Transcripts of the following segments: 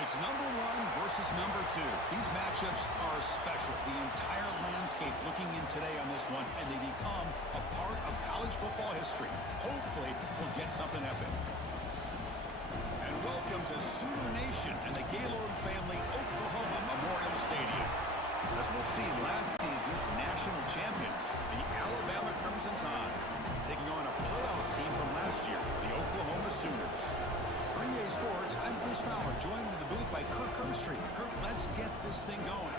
It's number one versus number two. These matchups are special. The entire landscape looking in today on this one, and they become a part of college football history. Hopefully, we'll get something epic. And welcome to Sooner Nation and the Gaylord family Oklahoma Memorial Stadium. As we'll see, last season's national champions, the Alabama Crimson Tide, taking on a playoff team from last year, the Oklahoma Sooners. For EA Sports, I'm Chris Fowler, joined in the booth by Kirk Herbstreit. Kirk, let's get this thing going.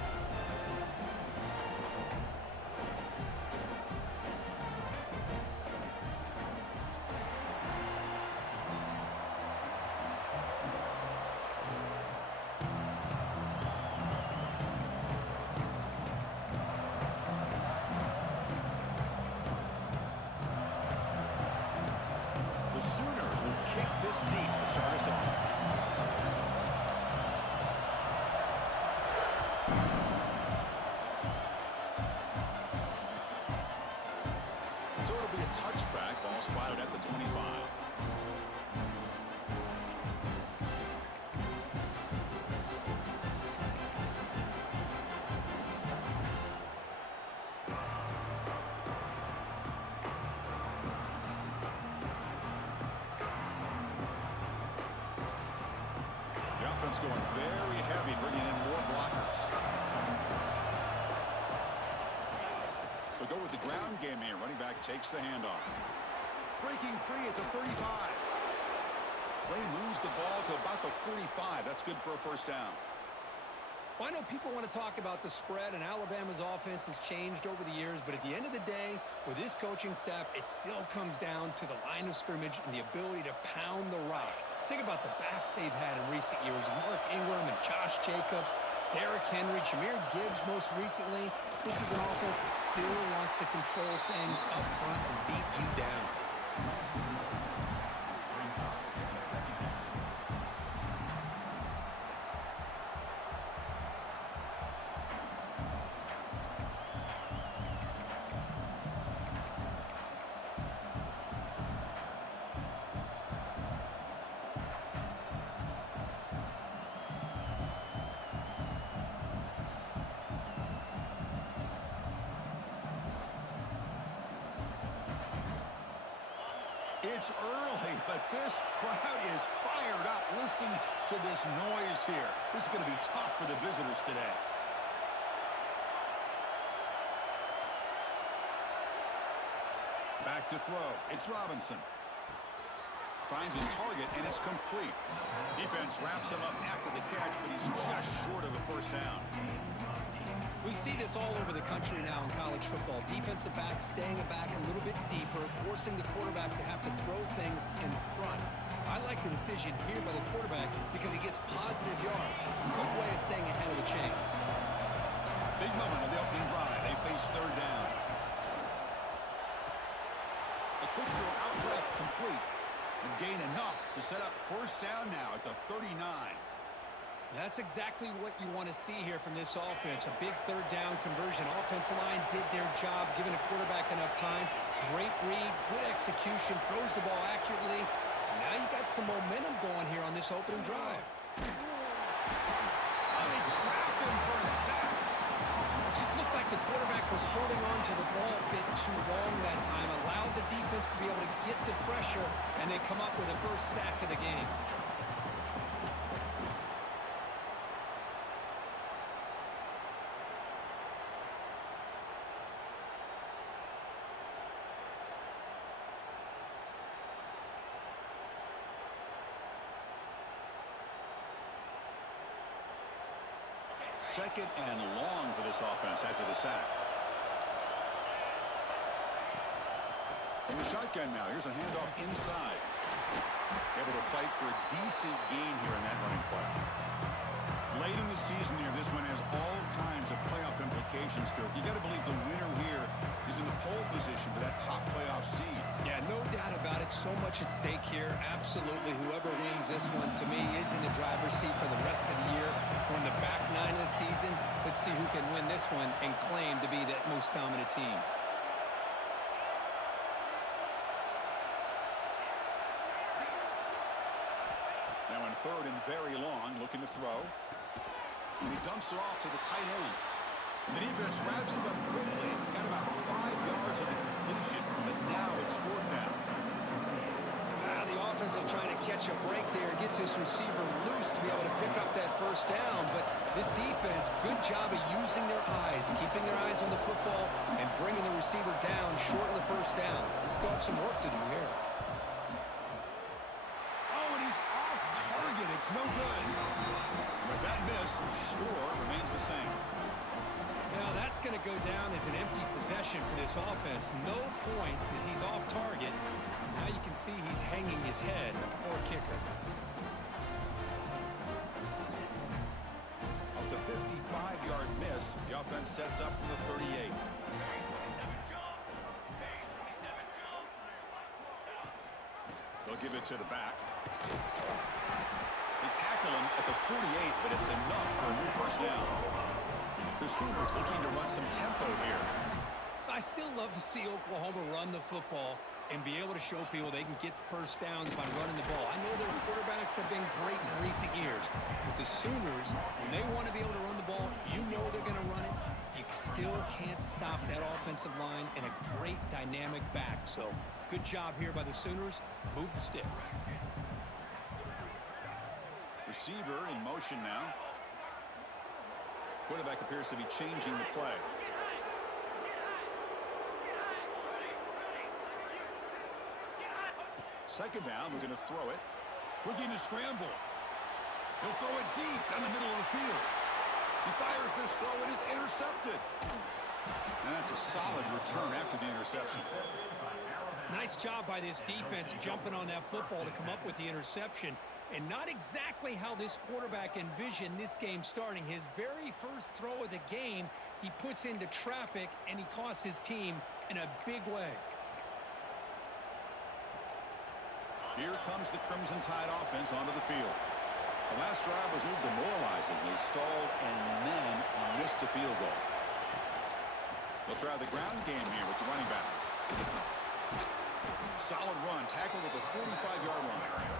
Going very heavy, bringing in more blockers. They'll go with the ground game here. Running back takes the handoff. Breaking free at the 35. Play moves the ball to about the 45. That's good for a first down. Well, I know people want to talk about the spread, and Alabama's offense has changed over the years, but at the end of the day, with this coaching staff, it still comes down to the line of scrimmage and the ability to pound the rock. Think about the backs they've had in recent years. Mark Ingram and Josh Jacobs, Derrick Henry, Jahmyr Gibbs most recently. This is an offense that still wants to control things up front and beat you down. It's early, but this crowd is fired up. Listen to this noise here. This is going to be tough for the visitors today. Back to throw. It's Robinson. Finds his target, and it's complete. Defense wraps him up after the catch, but he's just short of a first down. We see this all over the country now in college football. Defensive backs staying back a little bit deeper, forcing the quarterback to have to throw things in front. I like the decision here by the quarterback because he gets positive yards. It's a good way of staying ahead of the chains. Big moment of the opening drive. They face third down. A quick throw out left, complete, and gain enough to set up first down now at the 39. That's exactly what you want to see here from this offense. A big third down conversion. Offensive line did their job, giving a quarterback enough time. Great read, good execution, throws the ball accurately. Now you got some momentum going here on this opening drive. They trap him for a sack. It just looked like the quarterback was holding on to the ball a bit too long that time. Allowed the defense to be able to get the pressure, and they come up with the first sack of the game. Second and long for this offense after the sack. In the shotgun now, here's a handoff inside. Able to fight for a decent gain here in that running play. Late in the season here, this one has all kinds of playoff implications, Kirk. You got to believe the winner here is in the pole position for that top playoff seed. Yeah, no doubt about it. So much at stake here. Absolutely. Whoever wins this one, to me, is in the driver's seat for the rest of the year. We're in the back nine of the season. Let's see who can win this one and claim to be that most dominant team. Now an On third and very long, looking to throw. And he dumps it off to the tight end. And the defense wraps him up quickly. Got about 5 yards of the completion, but now it's fourth down. The offense is trying to catch a break there, gets his receiver loose to be able to pick up that first down. But this defense, good job of using their eyes, keeping their eyes on the football, and bringing the receiver down short of the first down. They still have some work to do here. Oh, and he's off target. It's no good. With that miss, the score remains the same. Now that's going to go down as an empty possession for this offense. No points as he's off target. Now you can see he's hanging his head. Poor kicker. Of the 55-yard miss, the offense sets up from the 38. They'll give it to the back. They tackle him at the 48, but it's enough for a new first down. The Sooners looking to run some tempo here. I still love to see Oklahoma run the football and be able to show people they can get first downs by running the ball. I know their quarterbacks have been great in recent years, but the Sooners, when they want to be able to run the ball, you know they're going to run it. You still can't stop that offensive line and a great dynamic back. So good job here by the Sooners. Move the sticks. Receiver in motion now. Quarterback appears to be changing the play. Second down, we're going to throw it. Looking to scramble. He'll throw it deep down the middle of the field. He fires this throw and is intercepted. And that's a solid return after the interception. Nice job by this defense jumping on that football to come up with the interception. And not exactly how this quarterback envisioned this game starting. His very first throw of the game, he puts into traffic, and he costs his team in a big way. Here comes the Crimson Tide offense onto the field. The last drive was a little demoralizing. They stalled and then missed a field goal. They'll try the ground game here with the running back. Solid run, tackled at the 45-yard line.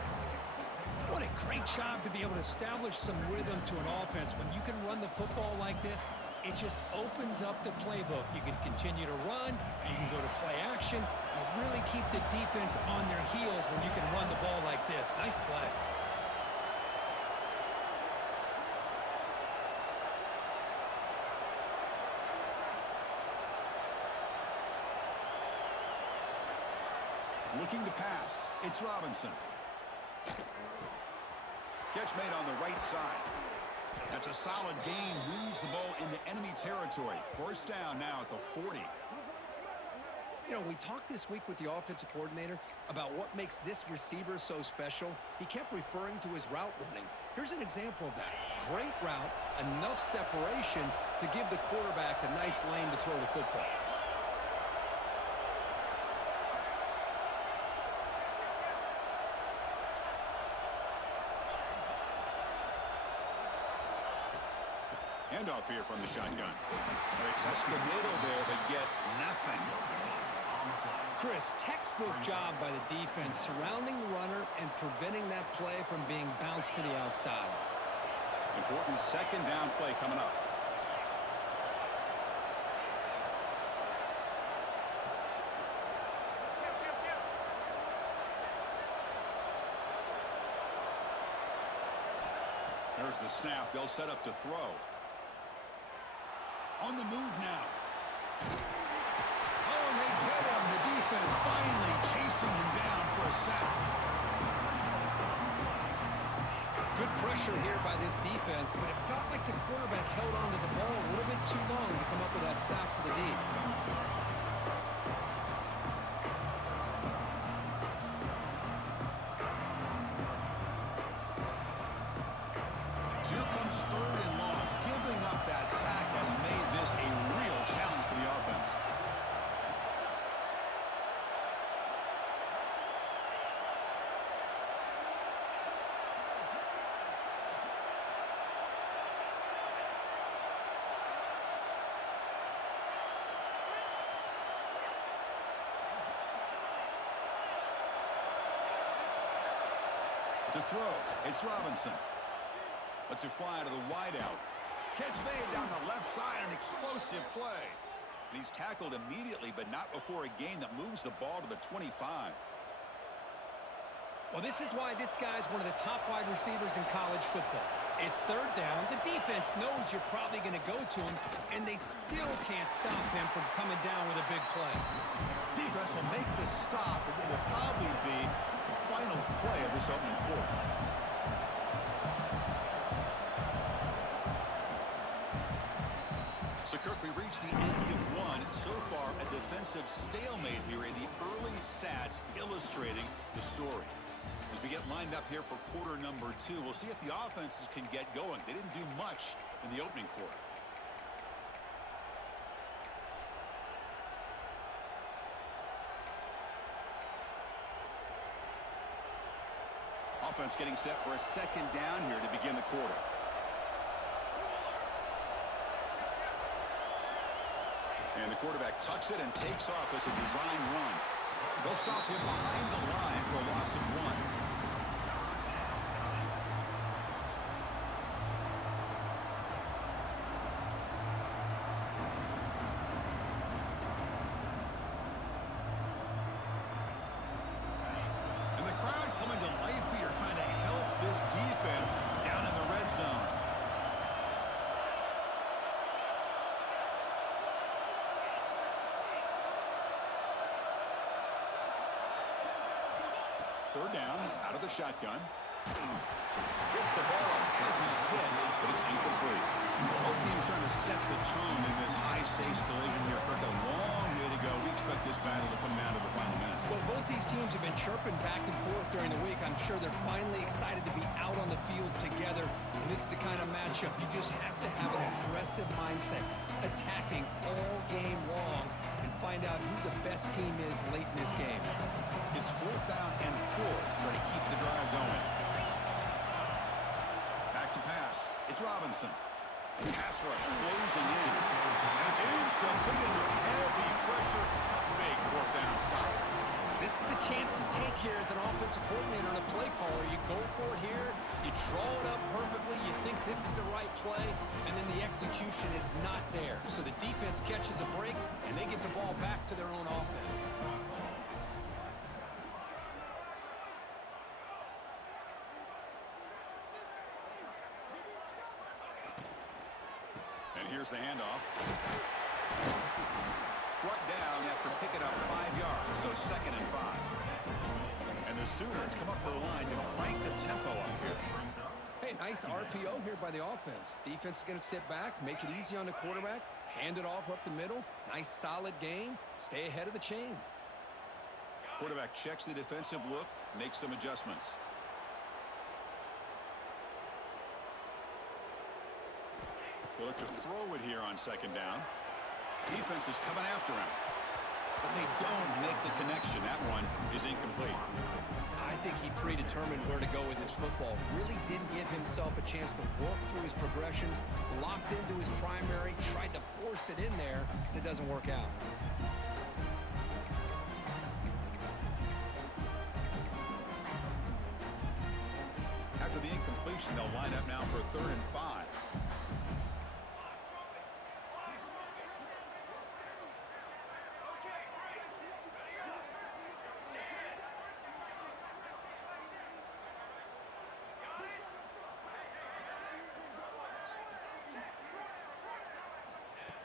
What a great job to be able to establish some rhythm to an offense. When you can run the football like this, it just opens up the playbook. You can continue to run. You can go to play action. You really keep the defense on their heels when you can run the ball like this. Nice play. Looking to pass. It's Robinson. Catch made on the right side. That's a solid gain. Moves the ball into enemy territory. First down now at the 40. You know, we talked this week with the offensive coordinator about what makes this receiver so special. He kept referring to his route running. Here's an example of that. Great route, enough separation to give the quarterback a nice lane to throw the football. Handoff here from the shotgun. They test the middle there, but get nothing. Chris, textbook job by the defense surrounding the runner and preventing that play from being bounced to the outside. Important second down play coming up. There's the snap. They'll set up to throw. On the move now. Oh, they get him. The defense finally chasing him down for a sack. Good pressure here by this defense, but it felt like the quarterback held on to the ball a little bit too long to come up with that sack for the D. Here comes third and long. Giving up that sack has made this a real challenge for the offense. To throw, it's Robinson. Lets it fly to the wideout. Catch made down the left side, an explosive play. And he's tackled immediately, but not before a gain that moves the ball to the 25. Well, this is why this guy's one of the top wide receivers in college football. It's third down. The defense knows you're probably going to go to him, and they still can't stop him from coming down with a big play. Defense will make the stop, and it will probably be the final play of this opening quarter. So, Kirk, we reached the end of one. So far, a defensive stalemate here in the early stats illustrating the story. As we get lined up here for quarter number 2, we'll see if the offenses can get going. They didn't do much in the opening quarter. Offense getting set for a second down here to begin the quarter. And the quarterback tucks it and takes off as a design run. They'll stop him behind the line for a loss of 1. And the crowd coming to life here, trying to help this defense down in the red zone. Third down, out of the shotgun. Gets the ball off Cousins' head, but it's incomplete. Both teams trying to set the tone in this high-stakes collision here. Kirk, a long way to go. We expect this battle to come down to the final minutes. Well, both these teams have been chirping back and forth during the week. I'm sure they're finally excited to be out on the field together. And this is the kind of matchup you just have to have an aggressive mindset, attacking all game long, and find out who the best team is late in this game. It's 4th down and 4 to try to keep the drive going. Back to pass. It's Robinson. Pass rush closing in. And it's incomplete under heavy pressure. Big 4th down stop. This is the chance you take here as an offensive coordinator and a play caller. You go for it here. You draw it up perfectly. You think this is the right play, and then the execution is not there. So the defense catches a break, and they get the ball back to their own offense. And here's the handoff. Brought down after picking up 5 yards, so 2nd and 5. And the Sooners come up to the line to crank the tempo up here. Hey, nice RPO here by the offense. Defense is going to sit back, make it easy on the quarterback, hand it off up the middle. Nice solid game. Stay ahead of the chains. Quarterback checks the defensive look, makes some adjustments. They look to throw it here on 2nd down. Defense is coming after him, but they don't make the connection. That one is incomplete. I think he predetermined where to go with his football. Really didn't give himself a chance to work through his progressions, locked into his primary, tried to force it in there, and it doesn't work out. After the incompletion, they'll line up now for a 3rd and 5.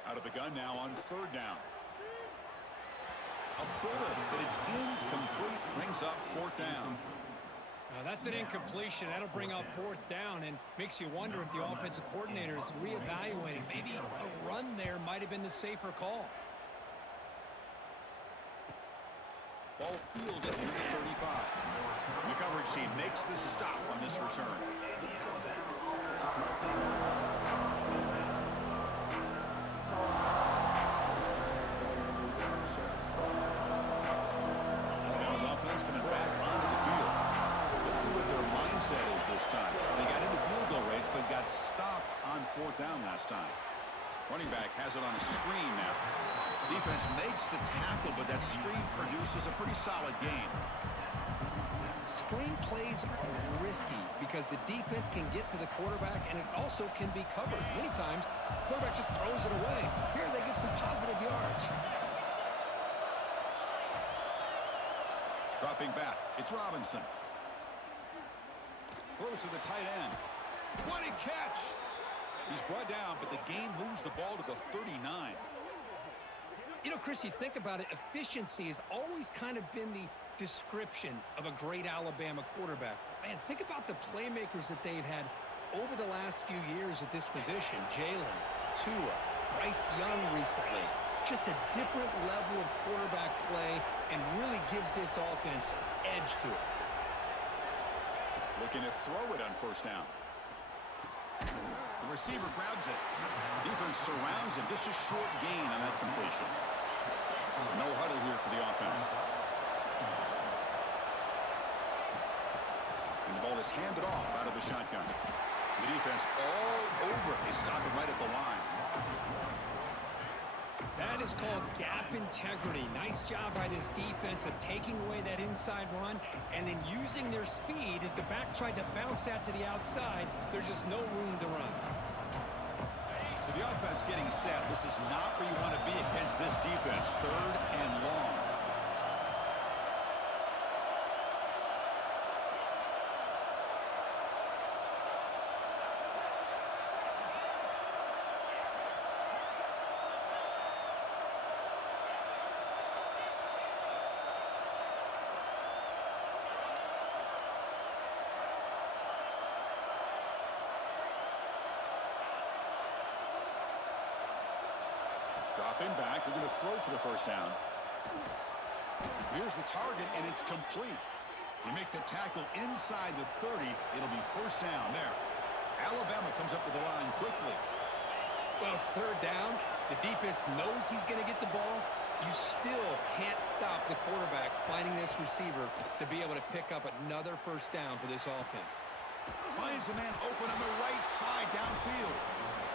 Out of the gun now on 3rd down. A bullet, but it's incomplete. Brings up 4th down. Now that's an incompletion. That'll bring up 4th down and makes you wonder if the offensive coordinator is reevaluating. Maybe a run there might have been the safer call. Ball fielded near the 35. The coverage team makes the stop on this return. Now his offense coming back onto the field. Let's see what their mindset is this time. They got into field goal range, but got stopped on 4th down last time. Running back has it on a screen now. Defense makes the tackle, but that screen produces a pretty solid gain. Screen plays are risky because the defense can get to the quarterback, and it also can be covered. Many times, the quarterback just throws it away. Here, they get some positive yards. Dropping back, it's Robinson. Throws to the tight end. What a catch! He's brought down, but the game moves the ball to the 39. You know, Chris, you think about it, efficiency has always kind of been the description of a great Alabama quarterback. Man, think about the playmakers that they've had over the last few years at this position. Jalen, Tua, Bryce Young recently. Just a different level of quarterback play and really gives this offense an edge to it. Looking to throw it on first down. The receiver grabs it. Defense surrounds him. Just a short gain on that completion. No huddle here for the offense. And the ball is handed off out of the shotgun. The defense all over it. They stop it right at the line. That is called gap integrity. Nice job by this defense of taking away that inside run and then using their speed as the back tried to bounce that to the outside. There's just no room to run. So the offense getting set. This is not where you want to be against this defense. 3rd and long. Dropping back, we're going to throw for the first down. Here's the target, and it's complete. You make the tackle inside the 30, it'll be first down there. Alabama comes up with the line quickly. Well, it's 3rd down. The defense knows he's going to get the ball. You still can't stop the quarterback finding this receiver to be able to pick up another first down for this offense. Finds a man open on the right side downfield.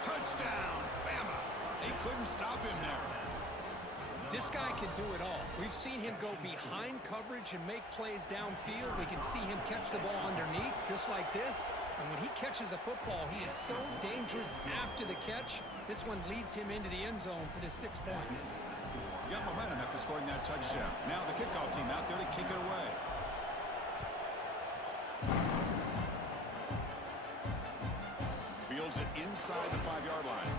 Touchdown, Bama. They couldn't stop him there. This guy can do it all. We've seen him go behind coverage and make plays downfield. We can see him catch the ball underneath, just like this. And when he catches a football, he is so dangerous after the catch. This one leads him into the end zone for the 6 points. You got momentum after scoring that touchdown. Now the kickoff team out there to kick it away. Fields it inside the 5-yard line.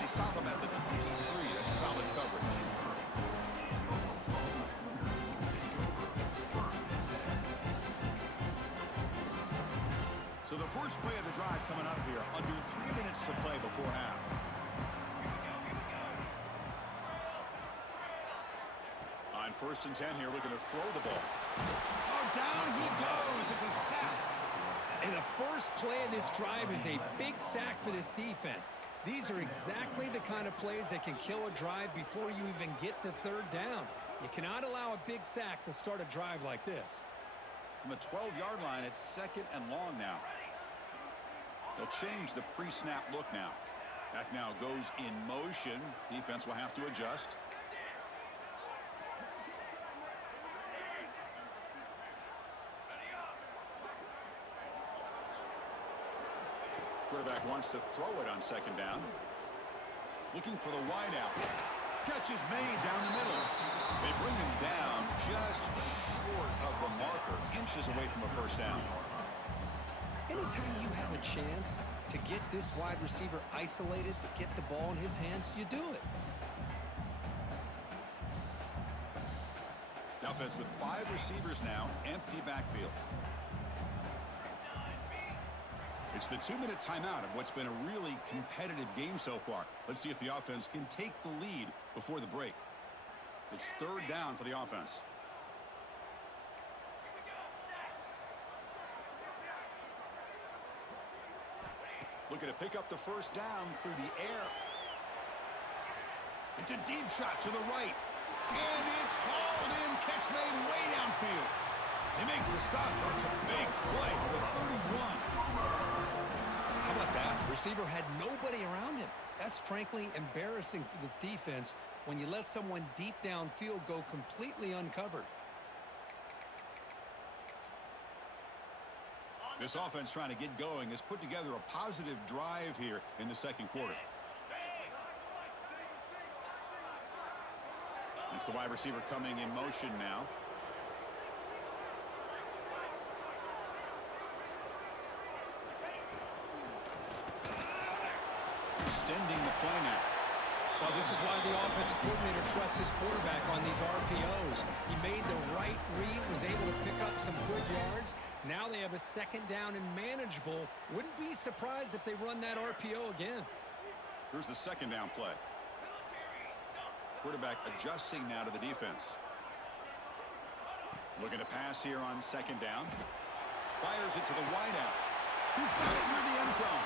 They stop him at the 23. That's solid coverage. So the first play of the drive coming up here. Under 3 minutes to play before half. On 1st and 10 here, looking to throw the ball. Oh, down he goes. It's a sack. And the first play of this drive is a big sack for this defense. These are exactly the kind of plays that can kill a drive before you even get to 3rd down. You cannot allow a big sack to start a drive like this. From the 12-yard line, it's 2nd and long now. They'll change the pre-snap look now. That now goes in motion. Defense will have to adjust. Quarterback wants to throw it on 2nd down. Looking for the wideout. Catch is made down the middle. They bring him down just short of the marker, inches away from a first down. Anytime you have a chance to get this wide receiver isolated, to get the ball in his hands, you do it. The offense with 5 receivers now, empty backfield. It's the 2-minute timeout of what's been a really competitive game so far. Let's see if the offense can take the lead before the break. It's 3rd down for the offense. Looking to pick up the first down through the air. It's a deep shot to the right. And it's hauled in. Catch made way downfield. They make the stop, but it's a big play for 31. How about that? Receiver had nobody around him. That's frankly embarrassing for this defense when you let someone deep downfield go completely uncovered. This offense trying to get going has put together a positive drive here in the second quarter. It's the wide receiver coming in motion now. Extending the play now. Well, this is why the offensive coordinator trusts his quarterback on these RPOs. He made the right read, was able to pick up some good yards. Now they have a second down and manageable. Wouldn't be surprised if they run that RPO again. Here's the second down play. Quarterback adjusting now to the defense. Looking to pass here on second down. Fires it to the wideout. He's got it near the end zone.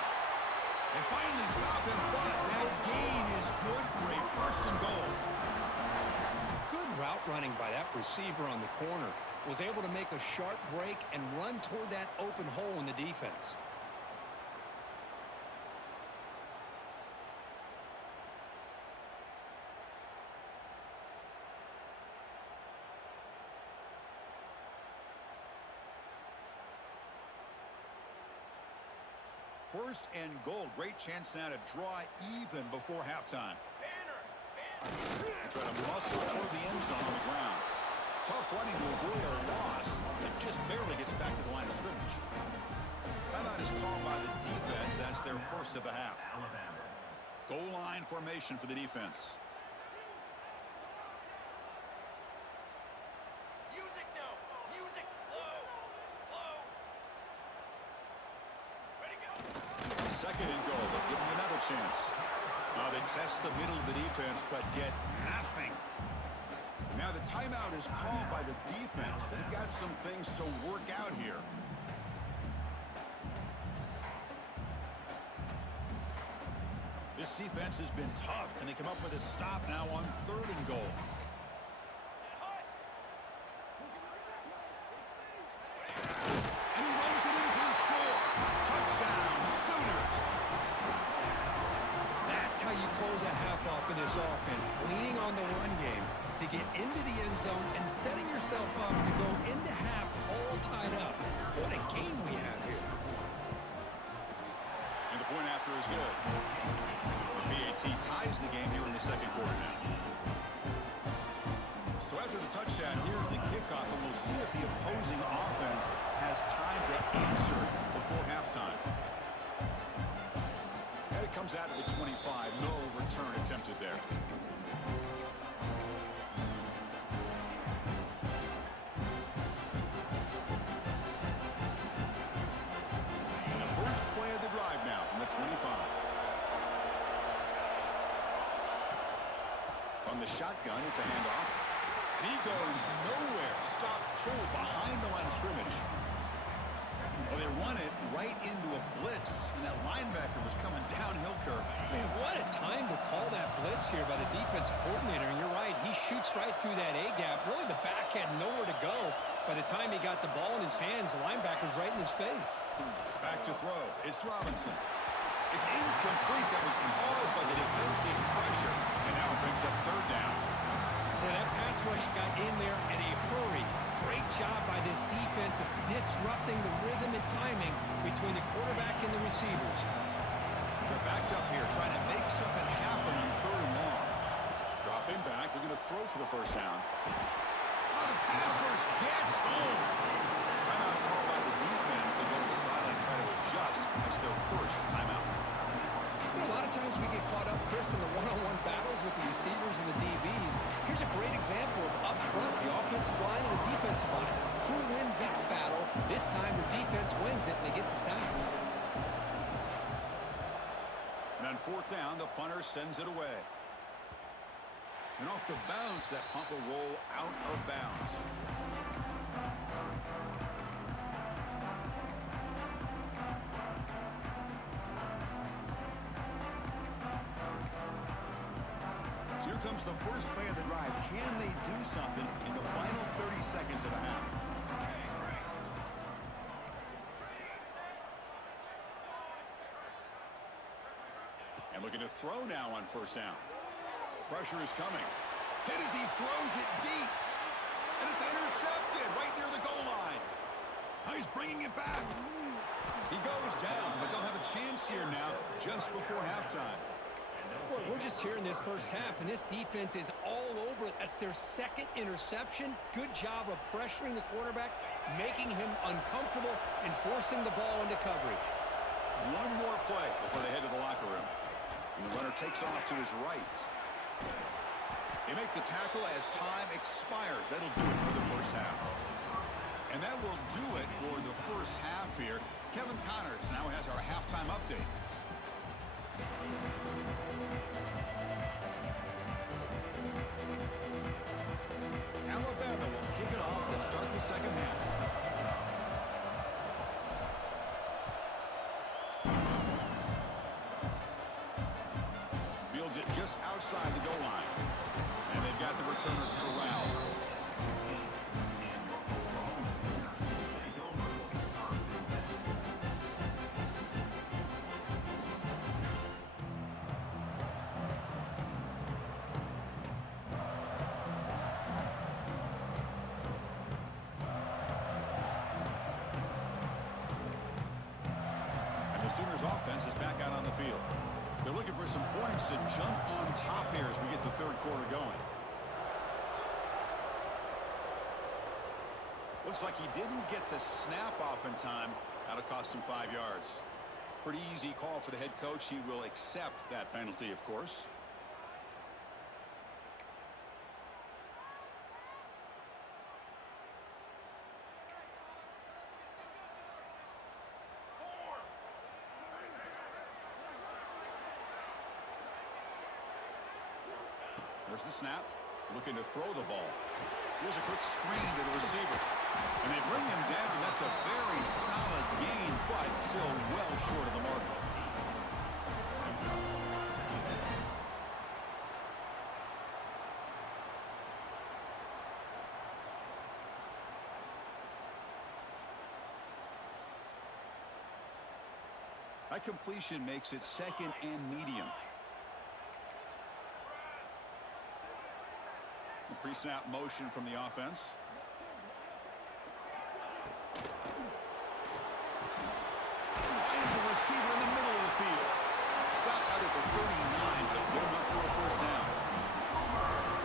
They finally stop him, but that gain is good for a first and goal. Good route running by that receiver on the corner. Was able to make a sharp break and run toward that open hole in the defense. First and goal. Great chance now to draw even before halftime. They try to muscle toward the end zone on the ground. Tough running to avoid a loss that just barely gets back to the line of scrimmage. Timeout is called by the defense. That's their first of the half. Goal line formation for the defense. Second and goal. They'll give them another chance. They test the middle of the defense, but get nothing. Now the timeout is called by the defense. They've got some things to work out here. This defense has been tough. Can they come up with a stop now on third and goal? And he runs it in for the score. Touchdown, Sooners. That's how you close a half off in this offense, leaning on the run game to get into the end zone and setting yourself up to go into half all tied up. What a game we have here. And the point after is good. The PAT ties the game here in the second quarter now. So after the touchdown, here's the kickoff, and we'll see if the opposing offense has time to answer before halftime. And it comes out to the 25. No return attempted there. And the first play of the drive now from the 25. From the shotgun, it's a handoff. And he goes nowhere. Stop cold behind the line of scrimmage. Well, they run it right into a blitz, and that linebacker was coming downhill curve. Man, what a time to call that blitz here by the defensive coordinator. And you're right, he shoots right through that A-gap. Really, the back had nowhere to go. By the time he got the ball in his hands, the linebacker's right in his face. Back to throw. It's Robinson. It's incomplete. That was caused by the defensive pressure. And now it brings up third down. Well, that pass rush got in there in a hurry. Great job by this defense of disrupting the rhythm and timing between the quarterback and the receivers. They're backed up here trying to make something happen on third and long. Dropping back. They're going to throw for the first down. Oh, the pass rush gets home. Timeout called by the defense. They go to the sideline and try to adjust. That's their first timeout. A lot of times we get caught up, Chris, in the one-on-one battles with the receivers and the DBs. Here's a great example of up front, the offensive line and the defensive line. Who wins that battle? This time the defense wins it and they get the sack. And on fourth down, the punter sends it away. And off the bounce, that punt will roll out of bounds. Here comes the first play of the drive. Can they do something in the final 30 seconds of the half? And looking to throw now on first down. Pressure is coming. Hit as he throws it deep. And it's intercepted right near the goal line. He's bringing it back. close here now, just before halftime. Boy, we're just here in this first half, and this defense is all over it. That's their second interception. Good job of pressuring the quarterback, making him uncomfortable, and forcing the ball into coverage. One more play before they head to the locker room. And the runner takes off to his right. They make the tackle as time expires. That'll do it for the first half. And that will do it for the first half here. Kevin Connors now has our halftime update. Alabama will kick it off to start the second half. Fields it just outside the goal line. And they've got the returner corralled. The Sooners offense is back out on the field. They're looking for some points to jump on top here as we get the third quarter going. Looks like he didn't get the snap off in time. That'll cost him 5 yards. Pretty easy call for the head coach. He will accept that penalty, of course. There's the snap. Looking to throw the ball. Here's a quick screen to the receiver. And they bring him down. That's a very solid gain, but still well short of the mark. That completion makes it second and medium. Pre-snap motion from the offense. Finds a receiver in the middle of the field. Stopped out at the 39, but good enough for a first down.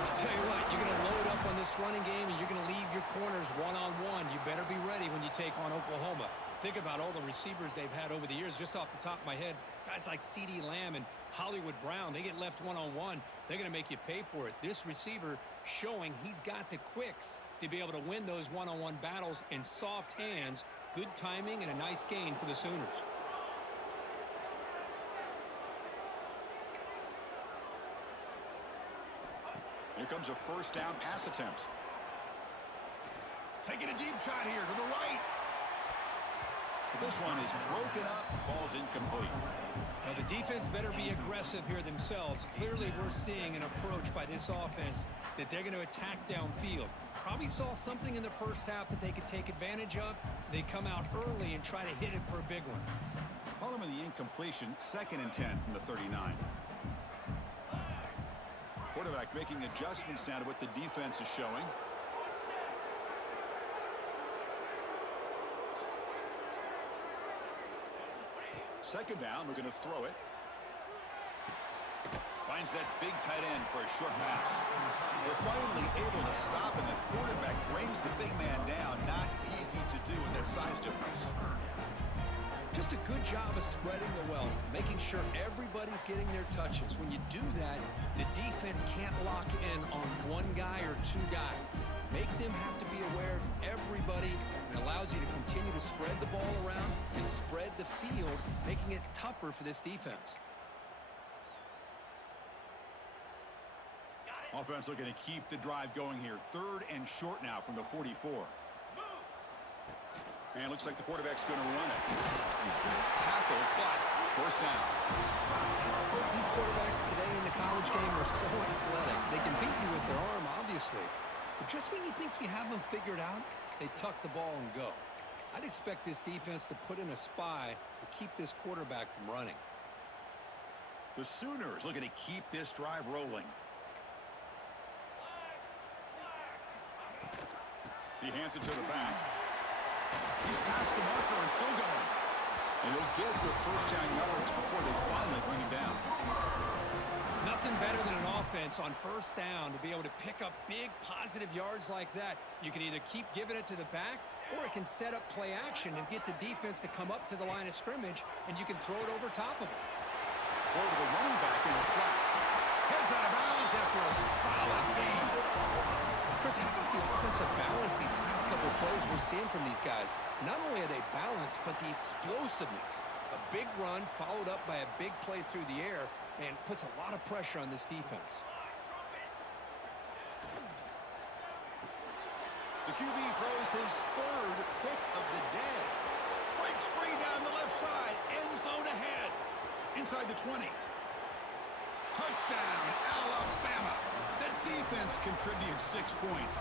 I'll tell you what, you're going to load up on this running game, and you're going to leave your corners one-on-one. You better be ready when you take on Oklahoma. Think about all the receivers they've had over the years. Just off the top of my head, guys like CeeDee Lamb and Hollywood Brown, they get left one-on-one. They're going to make you pay for it. This receiver showing he's got the quicks to be able to win those one-on-one battles in soft hands. Good timing and a nice gain for the Sooners. Here comes a first down pass attempt. Taking a deep shot here to the right. But this one is broken up, falls incomplete. Now the defense better be aggressive here themselves. Clearly we're seeing an approach by this offense that they're going to attack downfield. Probably saw something in the first half that they could take advantage of. They come out early and try to hit it for a big one. Bottom of the incompletion, 2nd and 10 from the 39. Quarterback making adjustments now to what the defense is showing. Second down, we're going to throw it. Finds that big tight end for a short pass. We're finally able to stop, and the quarterback brings the big man down. Not easy to do with that size difference. Just a good job of spreading the wealth, making sure everybody's getting their touches. When you do that, the defense can't lock in on one guy or two guys. Make them have to be aware of everybody, and allows you to continue to spread the ball around and spread the field, making it tougher for this defense. Offense looking to keep the drive going here. 3rd and short now from the 44. And it looks like the quarterback's going to run it. Tackle, but first down. These quarterbacks today in the college game are so athletic. They can beat you with their arm, obviously. But just when you think you have them figured out, they tuck the ball and go. I'd expect this defense to put in a spy to keep this quarterback from running. The Sooners looking to keep this drive rolling. He hands it to the back. He's past the marker and still going. And he'll get the first down yards before they finally bring him down. Nothing better than an offense on first down to be able to pick up big positive yards like that. You can either keep giving it to the back, or it can set up play action and get the defense to come up to the line of scrimmage, and you can throw it over top of it. Throw to the running back in the flat. Heads out of bounds after a solid gain. Chris, how about the offensive balance these last couple of plays we're seeing from these guys? Not only are they balanced, but the explosiveness. A big run followed up by a big play through the air, and puts a lot of pressure on this defense. The QB throws his third pick of the day. Breaks free down the left side. End zone ahead. Inside the 20. Touchdown, Alabama. The defense contributes 6 points.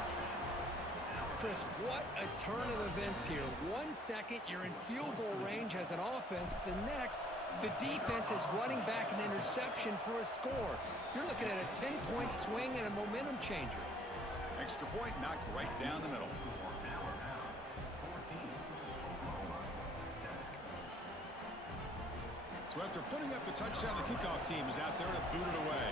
Chris, what a turn of events here. 1 second, you're in field goal range as an offense. The next, the defense is running back an interception for a score. You're looking at a 10-point swing and a momentum changer. Extra point knocked right down the middle. So after putting up a touchdown, the kickoff team is out there to boot it away.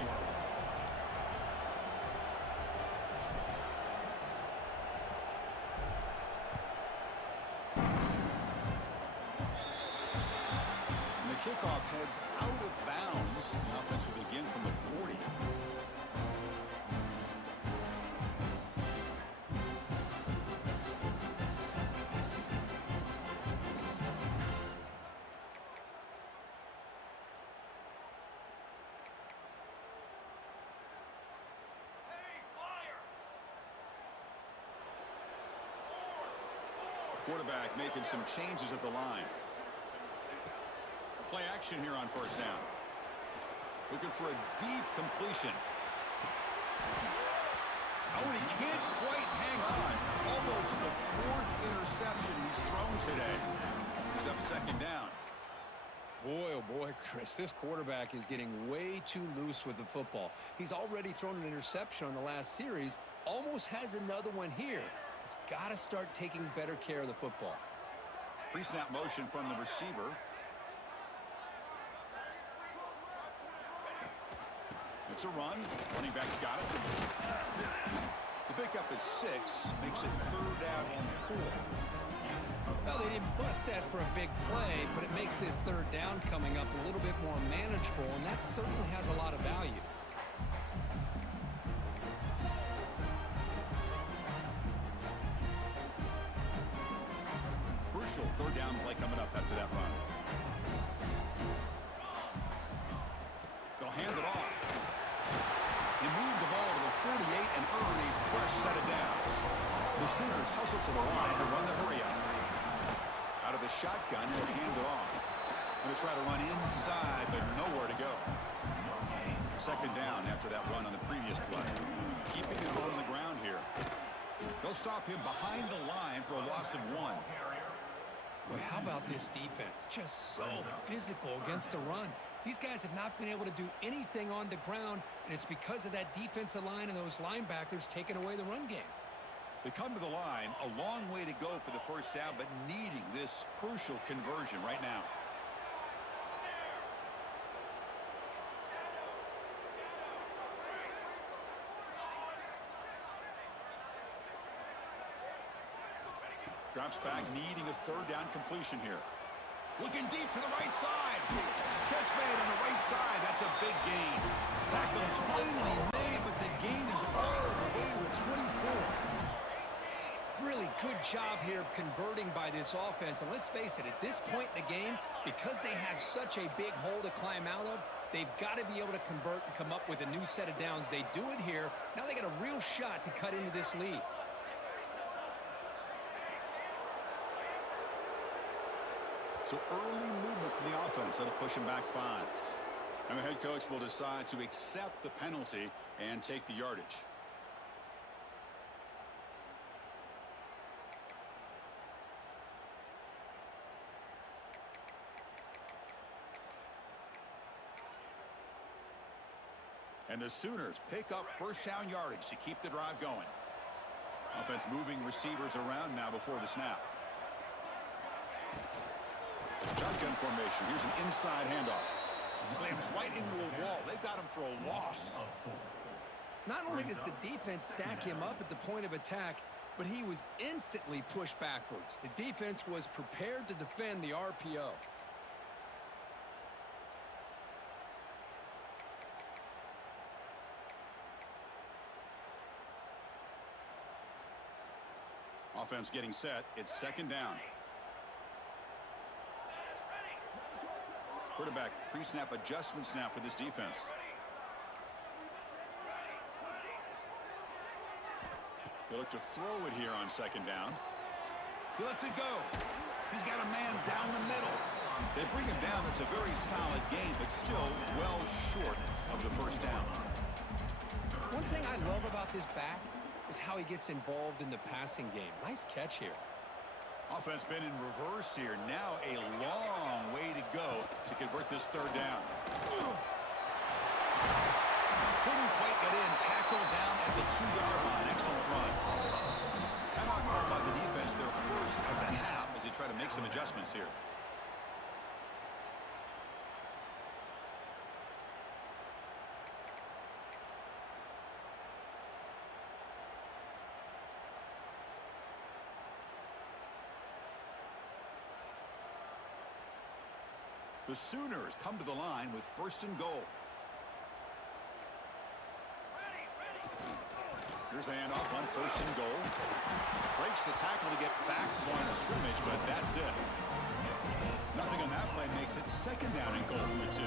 Kickoff heads out of bounds. The offense will begin from the 40. Quarterback making some changes at the line. Play action here on first down. Looking for a deep completion. Oh, and he can't quite hang on. Almost the 4th interception he's thrown today. He's up second down. Boy, oh boy, Chris, this quarterback is getting way too loose with the football. He's already thrown an interception on the last series. Almost has another one here. He's got to start taking better care of the football. Pre-snap motion from the receiver. It's a run. Running back's got it. The pickup is 6. Makes it 3rd down and 4. Well, they didn't bust that for a big play, but it makes this 3rd down coming up a little bit more manageable, and that certainly has a lot of value. Crucial 3rd down play coming up after that run. They'll hand it off. He moved the ball to the 48 and earned a fresh set of downs. The Sooners hustle to the line to run the hurry up. Out of the shotgun, he'll hand it off. Going to try to run inside, but nowhere to go. 2nd down after that run on the previous play. Keeping it on the ground here. They'll stop him behind the line for a loss of 1. Well, how about this defense? Just so physical against the run. These guys have not been able to do anything on the ground, and it's because of that defensive line and those linebackers taking away the run game. They come to the line, a long way to go for the first down, but needing this crucial conversion right now. Drops back, needing a 3rd down completion here. Looking deep to the right side. Catch made on the right side. That's a big gain. Tackle is finally made, but the gain is all the way to the 24. Really good job here of converting by this offense. And let's face it, at this point in the game, because they have such a big hole to climb out of, they've got to be able to convert and come up with a new set of downs. They do it here. Now they got a real shot to cut into this lead. So early movement from the offense. That'll push him back 5. And the head coach will decide to accept the penalty and take the yardage. And the Sooners pick up first down yardage to keep the drive going. Offense moving receivers around now before the snap. Shotgun formation. Here's an inside handoff. Slams right into a wall. They've got him for a loss. Not only does the defense stack him up at the point of attack, but he was instantly pushed backwards. The defense was prepared to defend the RPO. Offense getting set. It's second down. Quarterback pre-snap adjustments now for this defense. He'll look to throw it here on second down. He lets it go. He's got a man down the middle. They bring him down. That's a very solid game, but still well short of the first down. One thing I love about this back is how he gets involved in the passing game. Nice catch here. Offense been in reverse here. Now a long way to go to convert this third down. Couldn't quite get in. Tackle down at the 2-yard line. Excellent run. Timeout called by the defense, their first of the half, as they try to make some adjustments here. The Sooners come to the line with first and goal. Here's the handoff on first and goal. Breaks the tackle to get back to the line of scrimmage, but that's it. Nothing on that play makes it second down and goal from the 2.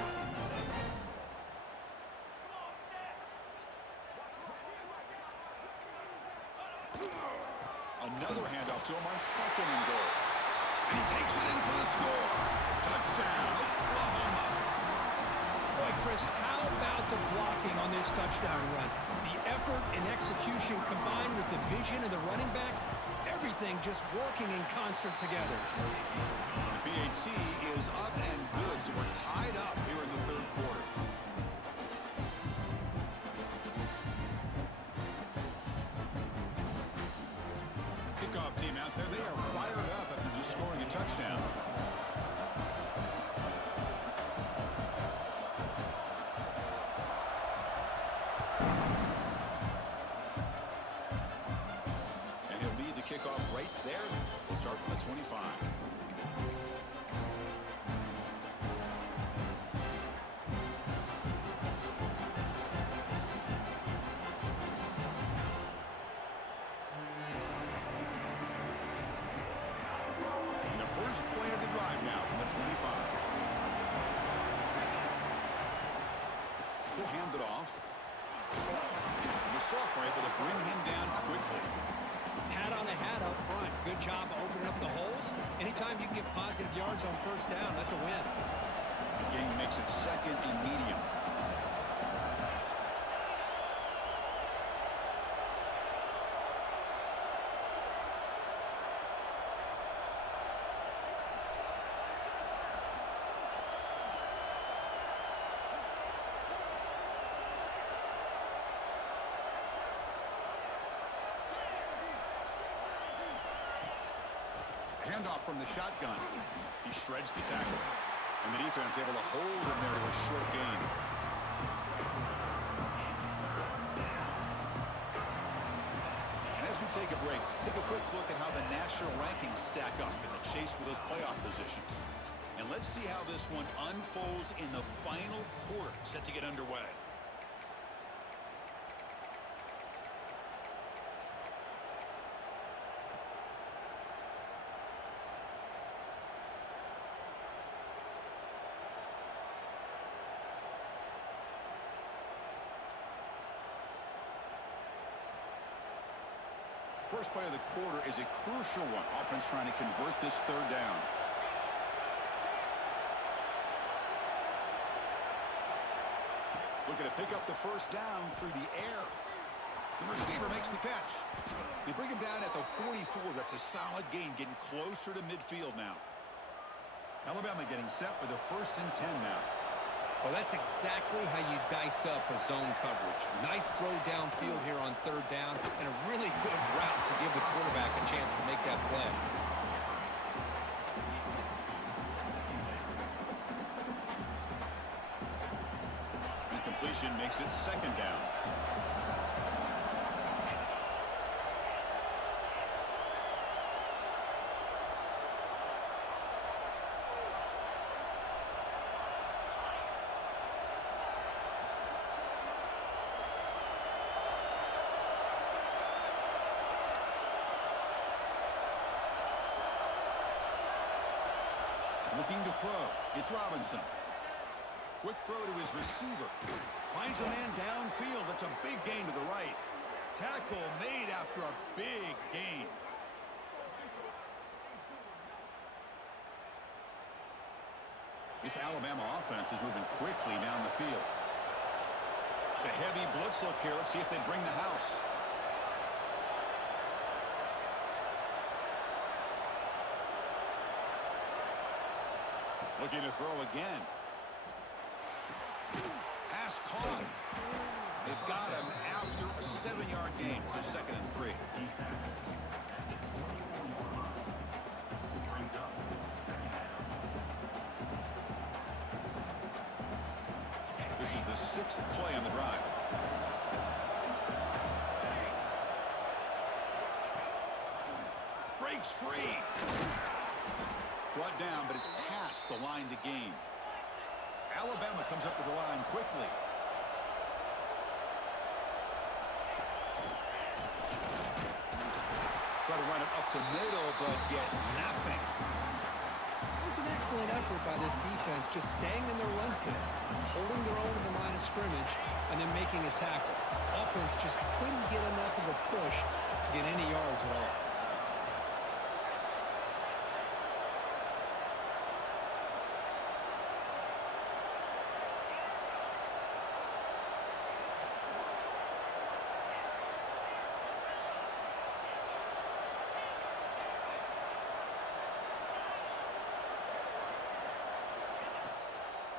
Another handoff to him on second and goal. And he takes it in for the score. Touchdown, Oklahoma. Boy, Chris, how about the blocking on this touchdown run? The effort and execution combined with the vision of the running back, everything just working in concert together. The BAT is up and good, so we're tied up here in the third quarter. Kickoff team out there, they are fired up after just scoring a touchdown. Kickoff right there. We'll start from the 25. And the first play of the drive now from the 25. He'll hand it off. And the Sophomore able to bring him down quickly. Hat on a hat up front. Good job opening up the holes. Anytime you can get positive yards on first down, that's a win. The game makes it second and medium. Handoff from the shotgun. He shreds the tackle. And the defense able to hold him there to a short gain. And as we take a break, take a quick look at how the national rankings stack up in the chase for those playoff positions. And let's see how this one unfolds in the final quarter set to get underway. First play of the quarter is a crucial one. Offense trying to convert this third down. Looking to pick up the first down through the air. The receiver makes the catch. They bring him down at the 44. That's a solid gain, getting closer to midfield now. Alabama getting set for the first and 10 now. Well, that's exactly how you dice up a zone coverage. Nice throw downfield here on third down, and a really good route to give the quarterback a chance to make that play. completion makes it second down. Looking to throw. It's Robinson. Quick throw to his receiver. Finds a man downfield. That's a big gain to the right. Tackle made after a big gain. This Alabama offense is moving quickly down the field. It's a heavy blitz look here. Let's see if they bring the house. Looking to throw again. Pass caught. They've got him after a 7-yard gain, so 2nd and 3. This is the 6th play on the drive. Breaks free. Brought down, but it's past the line to gain. Alabama comes up to the line quickly. Try to run it up the middle, but get nothing. It was an excellent effort by this defense, just staying in their run fits, holding their own at the line of scrimmage, and then making a tackle. Offense just couldn't get enough of a push to get any yards at all.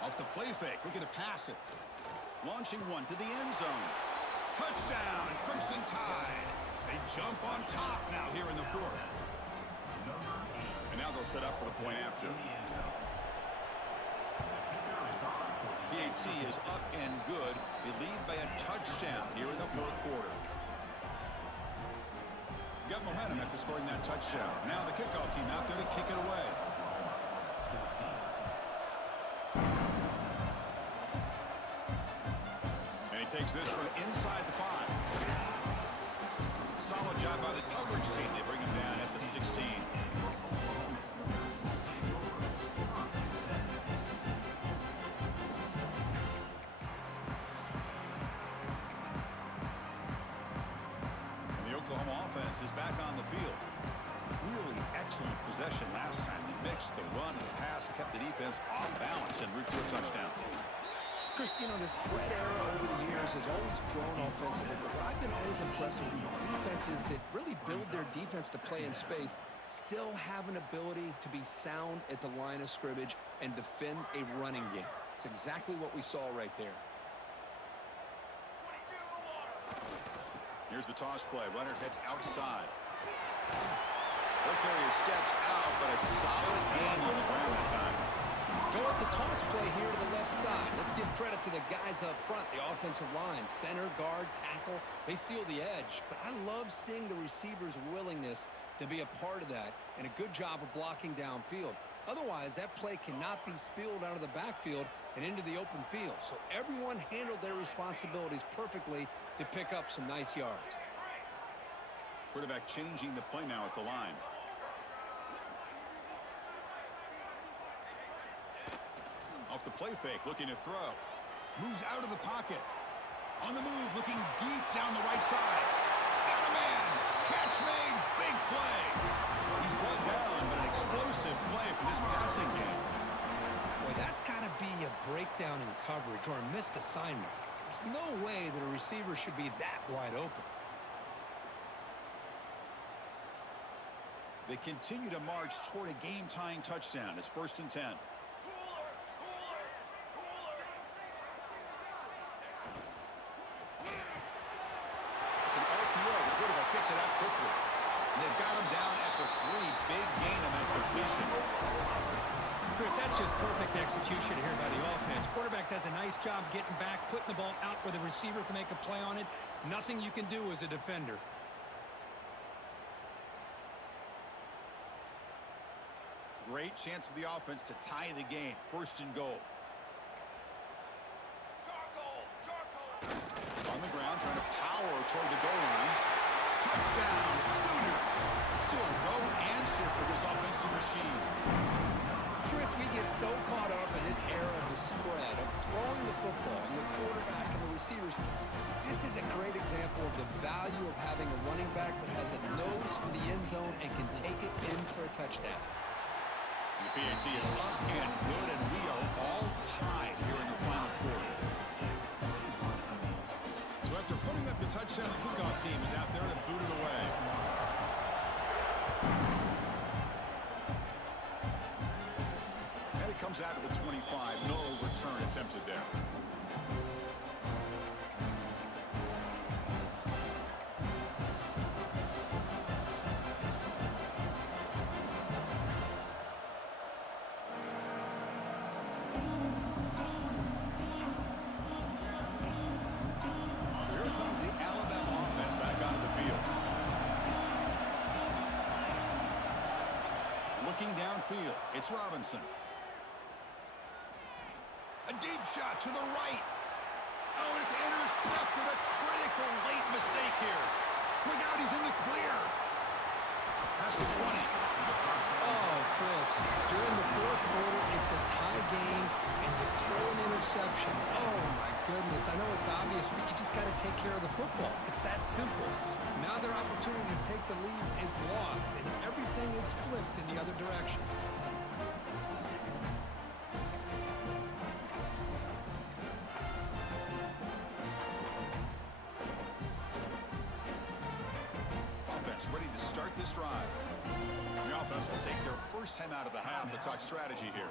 Off the play fake, looking to pass it. Launching one to the end zone. Touchdown, Crimson Tide. They jump on top now here in the 4th. And now they'll set up for the point after. BHC is up and good. They lead by a touchdown here in the 4th quarter. Got momentum after scoring that touchdown. Now the kickoff team out there to kick it away. Takes this from inside the 5. Solid job by the coverage team. They bring him down at the 16. And the Oklahoma offense is back on the field. Really excellent possession last time. They mixed the run and the pass, kept the defense off balance and route to a touchdown. Chris, you know, the spread era over the years has always grown offensively, but what I've been always impressed with defenses that really build their defense to play in space still have an ability to be sound at the line of scrimmage and defend a running game. It's exactly what we saw right there. Here's the toss play. Runner heads outside. Ball carrier steps out, but a solid gain on the ground that time. Go at the toss play here to the left side. Let's give credit to the guys up front, the offensive line, center, guard, tackle. They seal the edge. But I love seeing the receiver's willingness to be a part of that and a good job of blocking downfield. Otherwise, that play cannot be spilled out of the backfield and into the open field. So everyone handled their responsibilities perfectly to pick up some nice yards. Quarterback changing the play now at the line. Off the play fake, looking to throw. Moves out of the pocket. On the move, looking deep down the right side. Got a man. Catch made. Big play. He's brought down, but an explosive play for this passing game. Boy, that's got to be a breakdown in coverage or a missed assignment. There's no way that a receiver should be that wide open. They continue to march toward a game-tying touchdown. It's 1st and 10. It's an RPO. The quarterback gets it out quickly. And they've got him down at the 3. Big gain on that completion. Chris, Chris, that's just perfect execution here by the offense. Quarterback does a nice job getting back, putting the ball out where the receiver can make a play on it. Nothing you can do as a defender. Great chance for the offense to tie the game. First and goal. On the ground, trying to power toward the goal line. Touchdown, Sooners. Still no answer for this offensive machine. Chris, we get so caught up in this era of the spread, of throwing the football and the quarterback and the receivers. This is a great example of the value of having a running back that has a nose for the end zone and can take it in for a touchdown. The PAT is up and good, and we are all tied here in the final quarter. So after putting up the touchdown, the kickoff team is out there to boot it away. And it comes out of the 25. No return attempted there. Downfield, it's Robinson. A deep shot to the right. Oh, it's intercepted. A critical late mistake here. Look out, he's in the clear. That's the 20. Oh, Chris, during the fourth quarter, it's a tie game, and you throw an interception. Oh, my goodness. I know it's obvious, but you just got to take care of the football. It's that simple. Now their opportunity to take the lead is lost, and everything is flipped in the other direction. Offense ready to start this drive. The offense will take their first time out of the half to talk strategy here.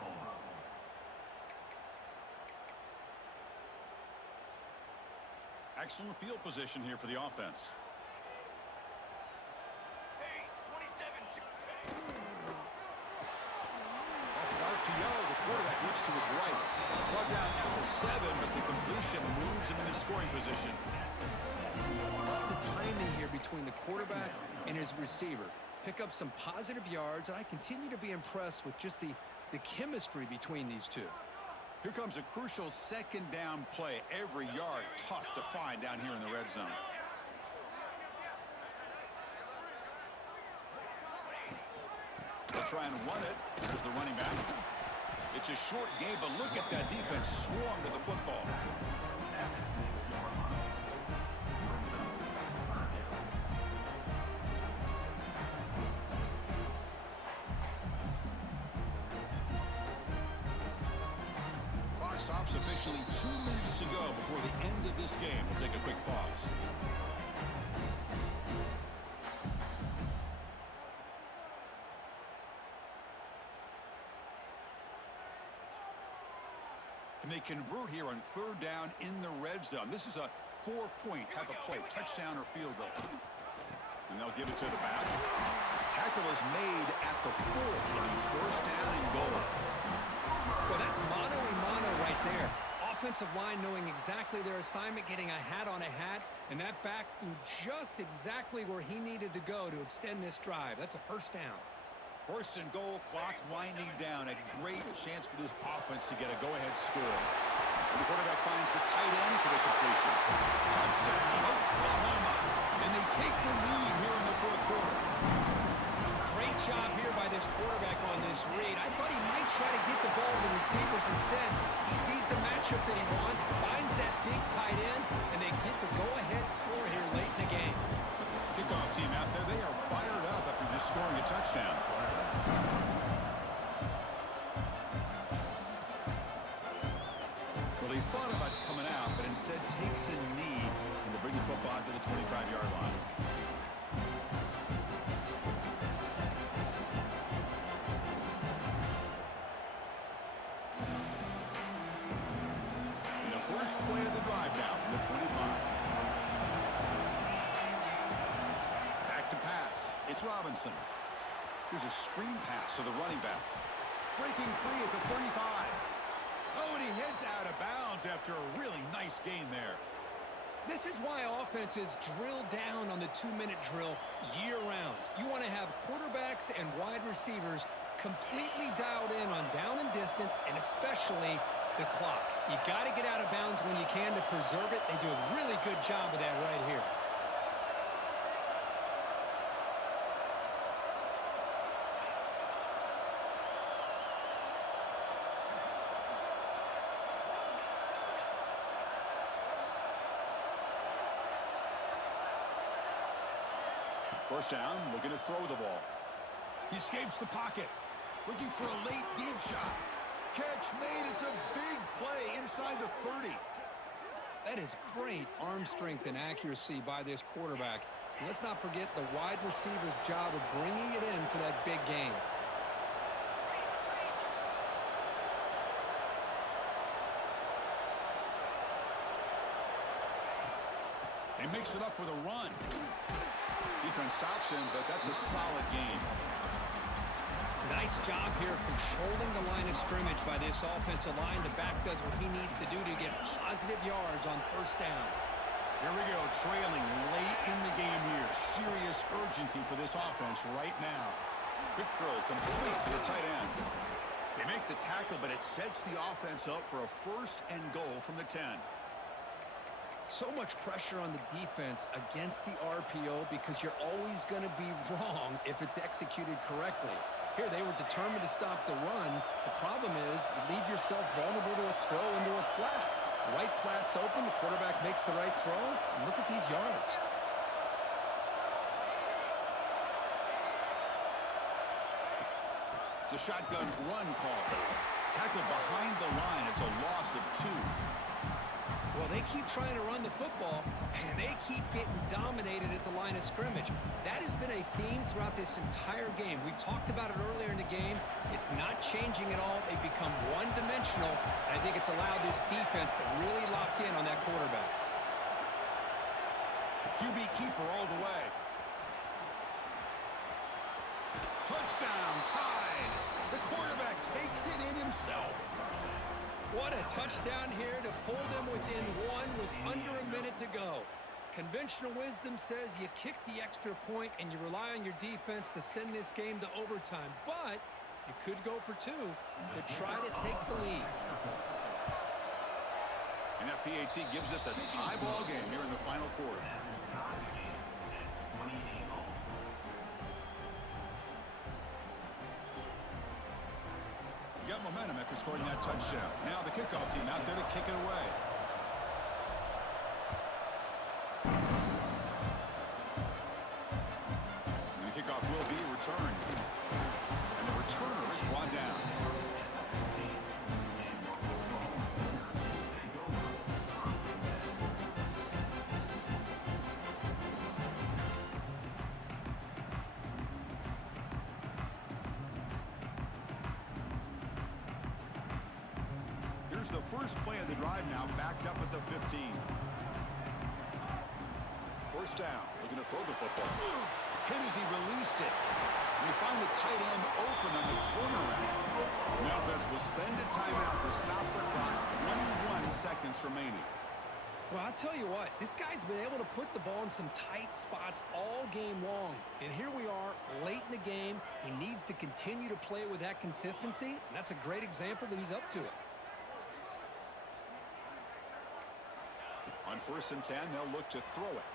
Excellent field position here for the offense. RPO, the quarterback looks to his right. Brought down at the 7, but the completion moves him into scoring position. Love the timing here between the quarterback and his receiver. Pick up some positive yards, and I continue to be impressed with just the chemistry between these two. Here comes a crucial second down play. Every yard tough to find down here in the red zone. They'll try and run it. There's the running back. It's a short game, but look at that defense swarm to the football. Clock stops officially 2 minutes to go before the end of this game. We'll take a quick pause. And they convert here on third down in the red zone. This is a 4-point type of play, touchdown or field goal. And they'll give it to the back. Tackle is made at the 4. It'll be first down and goal. Well, that's mano a mano right there. Offensive line knowing exactly their assignment, getting a hat on a hat, and that back threw just exactly where he needed to go to extend this drive. That's a first down. First and goal, clock winding down. A great chance for this offense to get a go-ahead score. And the quarterback finds the tight end for the completion. Touchdown, Oklahoma. And they take the lead here in the fourth quarter. Great job here by this quarterback on this read. I thought he might try to get the ball to the receivers instead. He sees the matchup that he wants, finds that big tight end, and they get the go-ahead score here late in the game. Kickoff team out there, they are fired up after just scoring a touchdown. Well, he thought about coming out, but instead takes a knee and to bring the football to the 25-yard line. And the first play of the drive now from the 25. Back to pass. It's Robinson. Here's a screen pass to the running back. breaking free at the 35. Oh, and he heads out of bounds after a really nice gain there. This is why offenses drill down on the 2-minute drill year-round. You want to have quarterbacks and wide receivers completely dialed in on down and distance, and especially the clock. You got to get out of bounds when you can to preserve it. They do a really good job of that right here. First down, looking to throw the ball. He escapes the pocket, looking for a late deep shot. Catch made. It's a big play inside the 30. That is great arm strength and accuracy by this quarterback. And let's not forget the wide receiver's job of bringing it in for that big gain. He mix it up with a run. Defense stops him, but that's a solid game. Nice job here of controlling the line of scrimmage by this offensive line. The back does what he needs to do to get positive yards on first down. Here we go, trailing late in the game here. Serious urgency for this offense right now. Quick throw complete to the tight end. They make the tackle, but it sets the offense up for a first and goal from the 10. So much pressure on the defense against the RPO because you're always going to be wrong if it's executed correctly. Here, they were determined to stop the run. The problem is you leave yourself vulnerable to a throw into a flat. The right flat's open. The quarterback makes the right throw. And look at these yards. It's a shotgun run call. Tackled behind the line. It's a loss of 2. Well, they keep trying to run the football, and they keep getting dominated at the line of scrimmage. That has been a theme throughout this entire game. We've talked about it earlier in the game. It's not changing at all. They've become one-dimensional, and I think it's allowed this defense to really lock in on that quarterback. QB keeper all the way. Touchdown, tied. The quarterback takes it in himself. What a touchdown here to pull them within one with under a minute to go. Conventional wisdom says you kick the extra point and you rely on your defense to send this game to overtime. But you could go for 2 to try to take the lead. And that PAT gives us a tie ball game here in the final quarter. Got momentum after scoring that touchdown. Now the kickoff team out there to kick it away. And the kickoff will be returned. And the returner is brought down. Here's the first play of the drive now, backed up at the 15. First down, looking to throw the football. Hit as he released it. And they find the tight end open on the corner route. The offense will spend a timeout to stop the clock. 21 seconds remaining. Well, I'll tell you what, this guy's been able to put the ball in some tight spots all game long. And here we are, late in the game. He needs to continue to play with that consistency, and that's a great example that he's up to it. On first and 10, they'll look to throw it.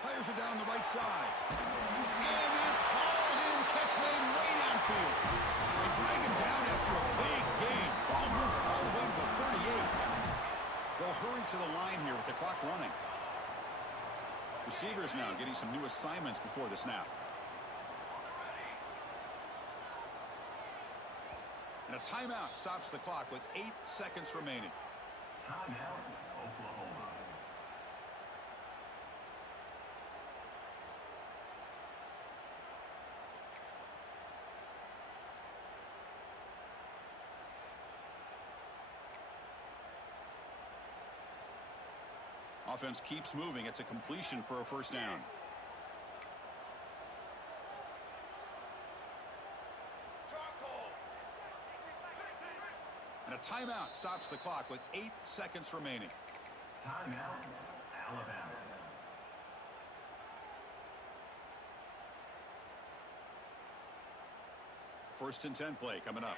Fires it down the right side. And it's hauled in. Catch made way downfield. They drag him down after a big gain. Ball moved all the way to the 38. They'll hurry to the line here with the clock running. Receivers now getting some new assignments before the snap. And a timeout stops the clock with 8 seconds remaining. Timeout, Oklahoma. Offense keeps moving. It's a completion for a first down. And a timeout stops the clock with 8 seconds remaining. Timeout, Alabama. First and 10 play coming up.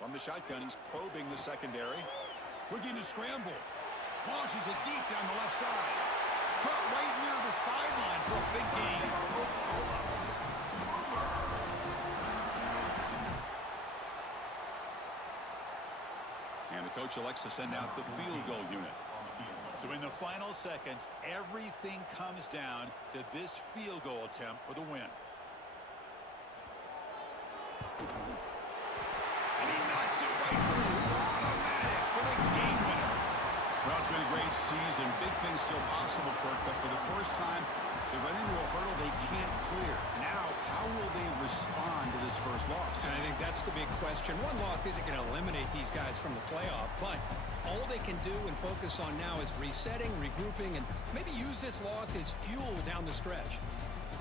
From the shotgun, he's probing the secondary. Looking to scramble. Launches it deep down the left side. Caught right near the sideline for a big gain. And the coach elects to send out the field goal unit. So in the final seconds, everything comes down to this field goal attempt for the win. And he knocks it right through. Automatic for the game winner. Well, it's been a great season. Big things still possible, Kirk, but for the first time, they run into a hurdle they can't clear. Now, how will they respond to this first loss? And I think that's the big question. One loss isn't going to eliminate these guys from the playoff, but all they can do and focus on now is resetting, regrouping, and maybe use this loss as fuel down the stretch.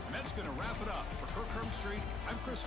And that's going to wrap it up. For Kirk Herbstreit, I'm Chris